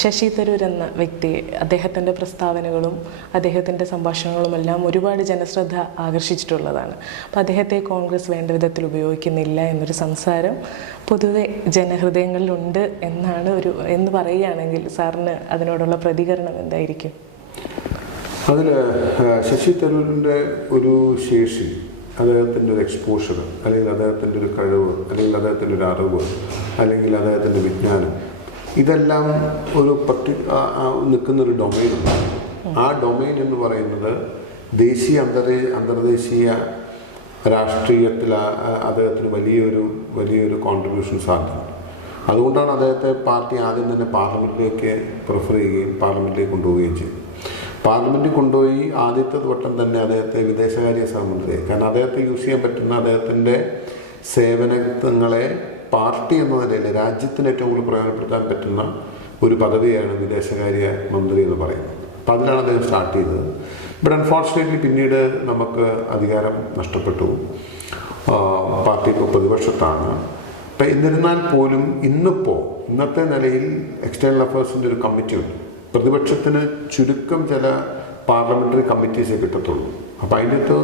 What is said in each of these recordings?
ശശി തരൂർ എന്ന വ്യക്തി, അദ്ദേഹത്തിൻ്റെ പ്രസ്താവനകളും അദ്ദേഹത്തിൻ്റെ സംഭാഷണങ്ങളുമെല്ലാം ഒരുപാട് ജനശ്രദ്ധ ആകർഷിച്ചിട്ടുള്ളതാണ്. അപ്പോൾ അദ്ദേഹത്തെ കോൺഗ്രസ് വേണ്ട വിധത്തിൽ ഉപയോഗിക്കുന്നില്ല എന്നൊരു സംസാരം പൊതുവെ ജനഹൃദയങ്ങളിലുണ്ട് എന്ന് പറയുകയാണെങ്കിൽ സാറിന് അതിനോടുള്ള പ്രതികരണം എന്തായിരിക്കും? അതിൽ ശശി തരൂരിൻ്റെ ഒരു ശേഷി, അദ്ദേഹത്തിൻ്റെ ഒരു എക്സ്പോഷർ, അല്ലെങ്കിൽ അദ്ദേഹത്തിൻ്റെ ഒരു കഴിവ്, അല്ലെങ്കിൽ അദ്ദേഹത്തിൻ്റെ ഒരു അറിവ്, അല്ലെങ്കിൽ അദ്ദേഹത്തിൻ്റെ വിജ്ഞാനം, ഇതെല്ലാം ഒരു നിൽക്കുന്നൊരു ഡൊമൈനുണ്ട്. ആ ഡൊമൈൻ എന്ന് പറയുന്നത് ദേശീയ അന്തർദേശീയ രാഷ്ട്രീയത്തിൽ അദ്ദേഹത്തിന് വലിയൊരു കോൺട്രിബ്യൂഷൻ സാധ്യതയുണ്ട്. അതുകൊണ്ടാണ് അദ്ദേഹത്തെ പാർട്ടി ആദ്യം തന്നെ പാർലമെൻറ്റിലേക്ക് പ്രിഫർ ചെയ്യുകയും പാർലമെൻറ്റിലേക്ക് കൊണ്ടുപോവുകയും ചെയ്തു. പാർലമെൻറ്റിൽ കൊണ്ടുപോയി ആദ്യത്തെ വട്ടം തന്നെ അദ്ദേഹത്തെ വിദേശകാര്യ സഹമന്ത്രിയായി. കാരണം അദ്ദേഹത്തെ യൂസ് ചെയ്യാൻ പറ്റുന്ന അദ്ദേഹത്തിൻ്റെ സേവനങ്ങളെ പാർട്ടി എന്ന നിലയിൽ രാജ്യത്തിന് ഏറ്റവും കൂടുതൽ പ്രയോജനപ്പെടുത്താൻ പറ്റുന്ന ഒരു പദവിയാണ് വിദേശകാര്യ മന്ത്രി എന്ന് പറയുന്നത്. അപ്പം അതിലാണ് അദ്ദേഹം സ്റ്റാർട്ട് ചെയ്തത്. ബട്ട് അൺഫോർച്ചുനേറ്റ്ലി പിന്നീട് നമുക്ക് അധികാരം നഷ്ടപ്പെട്ടു. പാർട്ടി ഇപ്പോൾ പ്രതിപക്ഷത്താണ്. അപ്പം എന്നിരുന്നാൽ പോലും ഇന്നത്തെ നിലയിൽ എക്സ്റ്റേണൽ അഫയേഴ്സിൻ്റെ ഒരു കമ്മിറ്റി ഉണ്ട്. പ്രതിപക്ഷത്തിന് ചുരുക്കം ചില പാർലമെൻ്ററി കമ്മിറ്റീസേ കിട്ടത്തുള്ളൂ. അപ്പം അതിനകത്ത്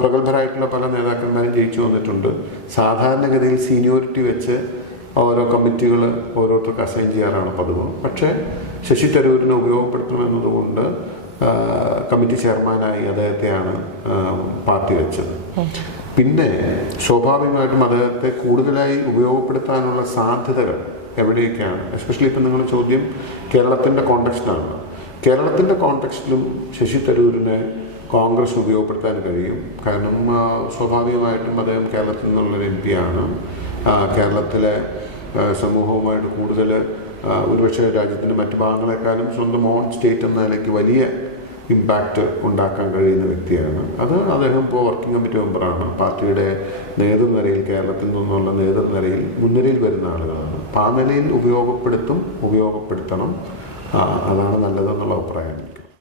പ്രഗത്ഭരായിട്ടുള്ള പല നേതാക്കന്മാരും ജയിച്ചു വന്നിട്ടുണ്ട്. സാധാരണഗതിയിൽ സീനിയോറിറ്റി വെച്ച് ഓരോ കമ്മിറ്റികൾ ഓരോരുത്തർക്ക് അസൈൻ ചെയ്യാറാണ് പതിവ്. പക്ഷേ ശശി തരൂരിനെ ഉപയോഗപ്പെടുത്തണമെന്നതുകൊണ്ട് കമ്മിറ്റി ചെയർമാനായി അദ്ദേഹത്തെയാണ് പാർട്ടി വെച്ചത്. പിന്നെ സ്വാഭാവികമായിട്ടും അദ്ദേഹത്തെ കൂടുതലായി ഉപയോഗപ്പെടുത്താനുള്ള സാധ്യതകൾ എവിടെയൊക്കെയാണ്? എസ്പെഷ്യലി ഇപ്പം നിങ്ങളുടെ ചോദ്യം കേരളത്തിൻ്റെ കോണ്ടെക്സ്റ്റിലാണ്. കേരളത്തിൻ്റെ കോണ്ടെക്സ്റ്റിലും ശശി തരൂരിനെ കോൺഗ്രസ് ഉപയോഗപ്പെടുത്താൻ കഴിയും. കാരണം സ്വാഭാവികമായിട്ടും അദ്ദേഹം കേരളത്തിൽ നിന്നുള്ളൊരു MP ആണ്. കേരളത്തിലെ സമൂഹവുമായിട്ട് കൂടുതൽ ഒരുപക്ഷെ രാജ്യത്തിൻ്റെ മറ്റ് ഭാഗങ്ങളെക്കാളും സ്വന്തം ഓൺ സ്റ്റേറ്റ് എന്ന നിലയ്ക്ക് വലിയ ഇമ്പാക്റ്റ് ഉണ്ടാക്കാൻ കഴിയുന്ന വ്യക്തിയാണ്. അദ്ദേഹം ഇപ്പോൾ വർക്കിംഗ് കമ്മിറ്റി മെമ്പറാണ്. പാർട്ടിയുടെ നേതൃനിരയിൽ, കേരളത്തിൽ നിന്നുള്ള നേതൃനിരയിൽ മുൻനിരയിൽ വരുന്ന ആളുകളാണ്. അപ്പോൾ ആ നിലയിൽ ഉപയോഗപ്പെടുത്തണം. അതാണ് നല്ലതെന്നുള്ള അഭിപ്രായം.